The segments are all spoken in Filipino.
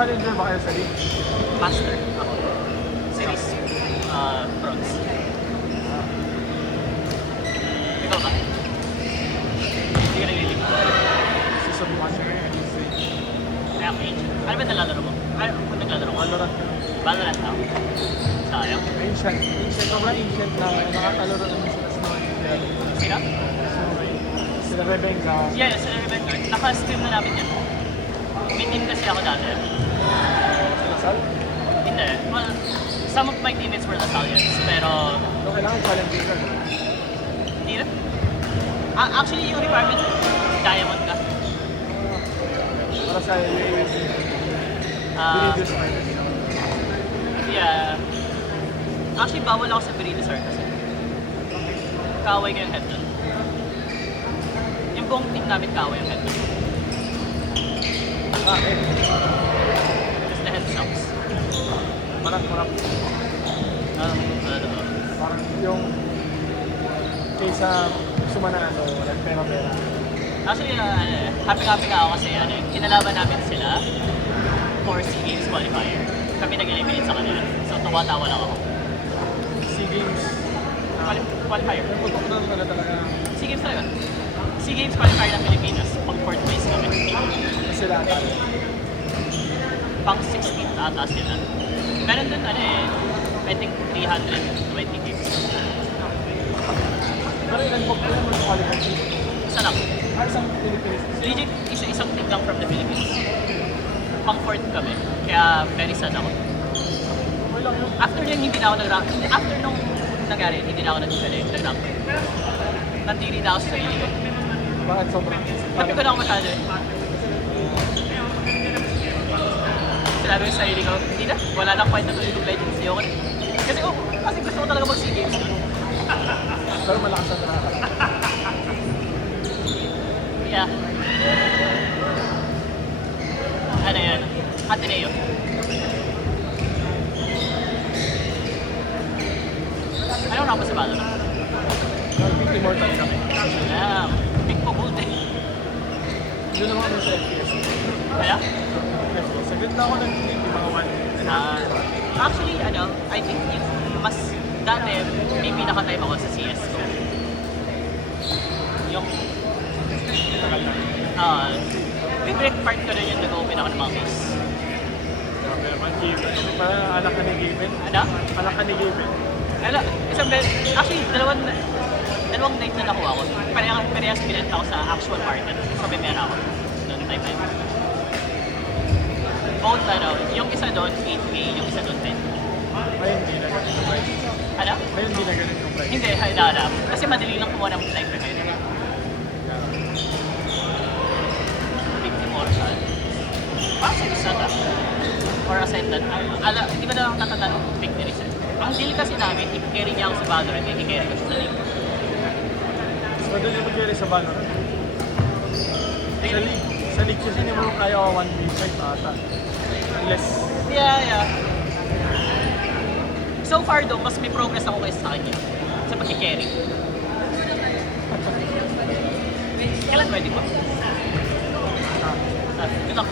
Challenger ba kayo sa league? Master ako. Series. Bronze. Ikaw ba? Hindi ka nag-league. Season 1 siya ngayon. Kaya ako ancient. Ano ba naglalaro mo? Ano ba naglalaro mo? Valorant ka. Valorant ako. Sayang. Ancient. Ancient. Sobrang ancient na nakakalaro naman sila sa mga Indian. Sino? Sila Rebenga. Yeah, sila Rebecca. Naka-stream na namin yan. May team kasi ako dati. Sila Sal. Hindi. Well, some of my teammates were Lasalians, pero So, kailangan Challenger ka. hindi rin. Actually, yung requirement, diamond ka. Para sa UAV. Ah, Breeders minus. yeah. Actually, bawal ako sa Breeders Art kasi kaaway ko yung head doon. Yung buong team namin kaaway yung head doon. Eh. Because the head sucks. Marap. Ano? Parang yung kaysa sumanaan o pera. Actually, happy nga ako kasi kinalaban namin sila for SEA Games qualifier. Kami nag-eliminate sa kanila. So, tawa-tawa lang ako. SEA Games. Qualifier. Putok na pala talaga. SEA Games talaga. SEA Games qualifier ng Pilipinas. Pang 4th place kami. Kasi lahat. Pang 16th ata sila. Meron dun I think 320 games. Pero ilan po kayo mag-qualify? Isa lang. Isang Philippines. Legit, isang team lang from the Philippines. Pang 4th kami. Kaya very sad ako. Okay lang yun. After nun, hindi na ako nag-rank. After nung nangyari, hindi na ako nag-rank. Nandiri na ako sa sarili ko. Bakit sobrang? Sabi ko na ako masyado eh. Sinabi ko sa sarili ko, hindi na, wala lang point na League of Legends. Ayoko na. Kasi gusto ko talaga mag-SEA Games. Pero malakas ang nakaka. Yeah. Ano yan? Ateneo. Ano na ako sa Valorant? Nag-Big Immortal kami. Big po gold eh. Doon naman kami sa FPS. Kaya? Saglit na ako nag-Big mga 1. Actually, I think yung mas dati, may pinaka-time ako sa CSGO. Yung, Tagal na. favorite part ko rin yung nag-open ako ng mga base. Grabe naman, Gaben. Parang anak ka ni Gaben. Ano? Anak ka ni Gaben. Actually, dalawang night na nakuha ko. Parehas binenta ako sa actual market. Sa Bemera ako. Noong time na yun. Both, yung isa doon, 8K, yung isa doon, 10K. Ngayon hindi na ganun yung price. Ano? Ngayon hindi na ganun yung price. Hindi, hinahanap. Kasi madali lang kumuha ng sniper ngayon. Big Immortal. Parang sa isa na. Or Ascendant. Hindi ba na lang tatandaan ng Big Reset? Ang deal kasi namin, i-carry niya ako sa Valorant, i-carry ko siya sa League. Mas madali mag-carry sa Valorant. Sa League kasi hindi mo kaya 1v5 ata. Unless, Yeah. So far though, mas may progress ako kaysa sa kanya. Sa pag-carry. Kailan pwede ba? Ito.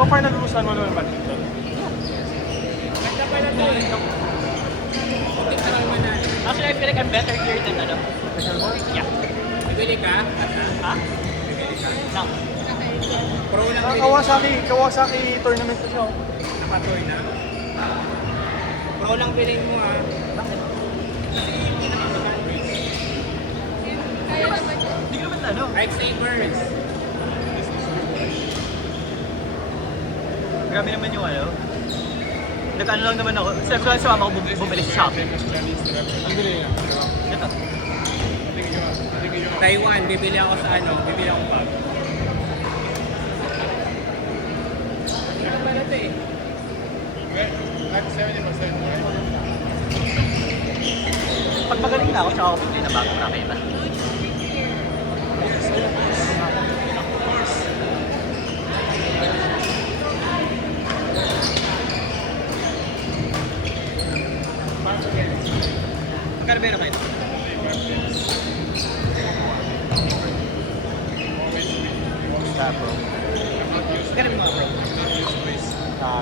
So far, nagugustuhan mo naman badminton? Ganda pala to eh. Hindi pa naman na. Actually, I feel like I'm better here than ano. Pickleball? Yeah. Bibili ka? Ha? Bibili ka? No. Pro lang Ah, bilhin. Kawasaki tournament ko siya. Oh. Nakatoy na. Pro lang bilhin mo ah. Kasi hindi na maganda. Hindi ko naman ano. Lifesavers. Grabe naman yung ano. Nag-ano lang naman ako. Sa mama ko bumili sa Shopee. Ang bili niya. Ito. Taiwan, bibili ako sa ano, bibili ako bag. Ano pala to eh? Like 70%, right? Pag magaling na ako, tsaka ako bumili na bagong racket. Yes, of course. Of course. Magkano ba yung racket? Bro. Magkano yung mga bro?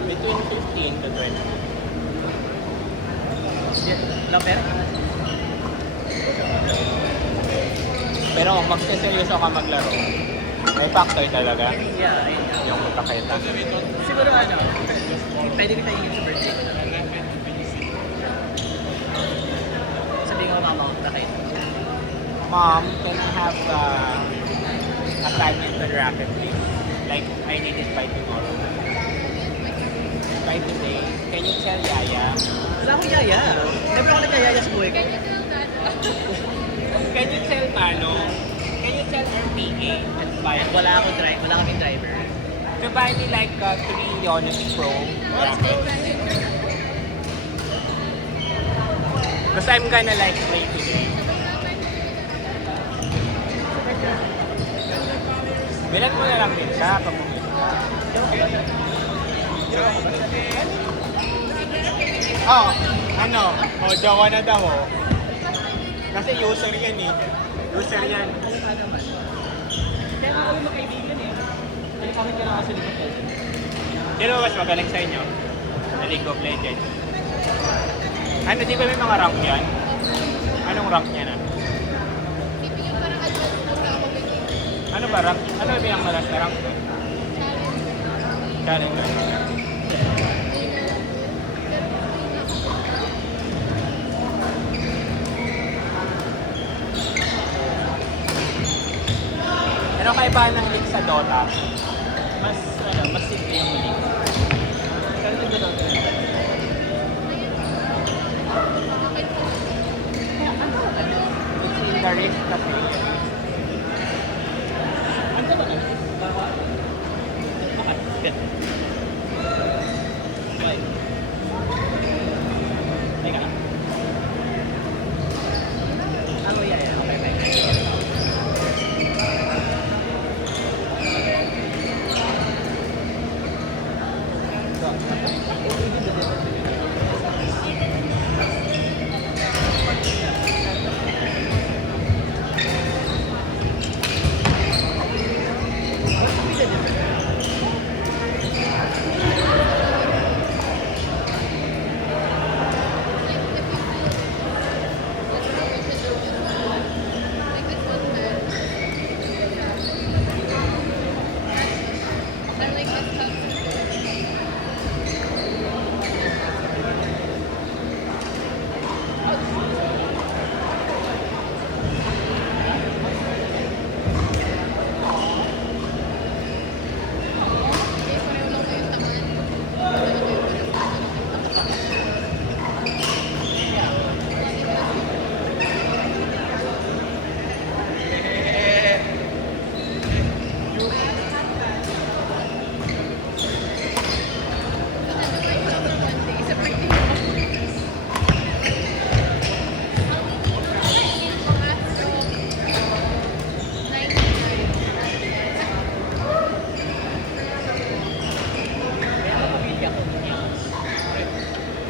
Between 15 to 20. Lang pera? Pero kung magseseryoso ka maglaro, may factor talaga Yeah, ayun nga. yung magkakaita. Siguro ano, pwede kita hingin sa birthday ko na. Sabihin ko mama ko, racket. Mom, can I have a badminton racket please? Like, I need it by tomorrow. By today, can you tell Yaya? Wala akong yaya. Never ako nagkayaya sa buhay ko. Can you tell Mano? Can you tell her PA at buy Wala akong drive, wala kaming driver. to buy me like 3 Unity Pro rackets? Because I'm gonna like play today. Bilan mo na lang din siya pag bumili ka. Oh, ano? Oh, jowa na daw oh. Kasi user yan eh. User yan. Kaya nga kami magkaibigan eh. Kaya kami ka lang kasi League of Legends. Sino mas magaling sa inyo? Sa League of Legends. Ano, di ba may mga rank yan? Anong rank niya na? Ano ba rank? Ano ba yung malas na rank doon? Challenger. Ano kaiba ng league sa Dota? Mas simple yung league. Pero nagda lang din. It's in the rift kasi. Ano ba na? Bakit? Good. Okay. Teka lang. Oh, yeah. Okay.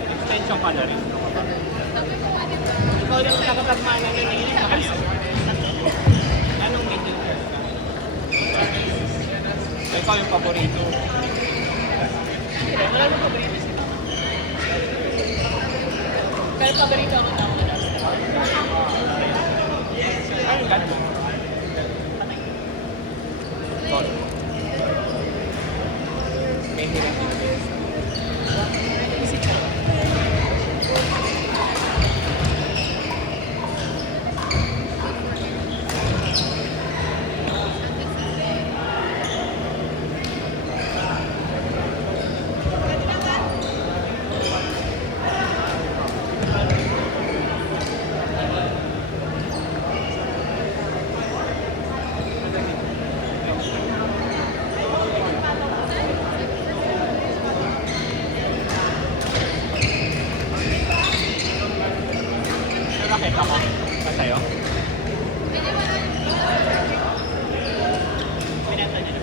Extension ka na rin. Ikaw lang nakapagmana na nila sa kayo. Anong middle class ka? Ikaw yung paborito. Wala nang paborito si Mama. Pero paborito ako ng mga lobster. Ay, ganun. Patay. Sorry. May hirap din. Si Charo. Ano nakita ko? Ba sa'yo? Pinenta niya na.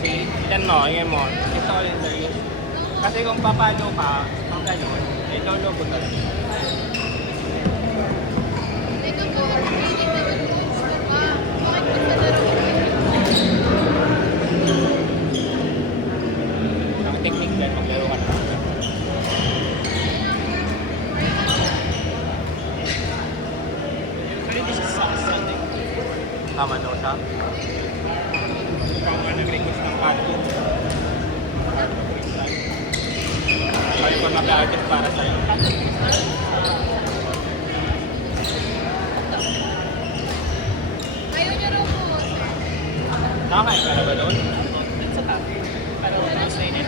See? Ilan mo, yan mo. It's all in the list. Kasi kung papalo ka, kung gano'n, eh, lolo ko talaga. Ang technique dyan, maglaro ka na. Pero hindi siya sa Sunday. Tama daw siya. Ikaw nga nag-request ng cartoon. Kaya ko mag-artist para sa'yo. Nakakain ka na ba doon? Dun sa tabi. Pero mas mainit.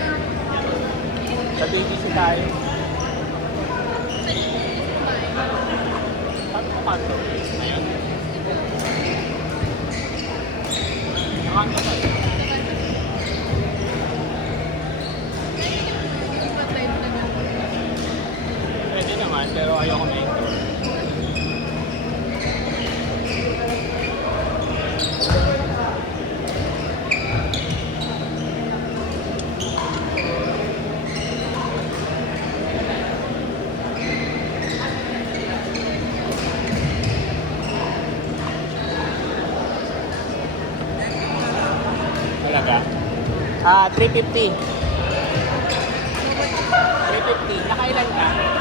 Sa BBC tayo. Sabi ko kanto. Ayun. Nakanto ka eh. Pwede naman, pero ayoko ma-endure. Talaga? 350. 350. Nakailan ka?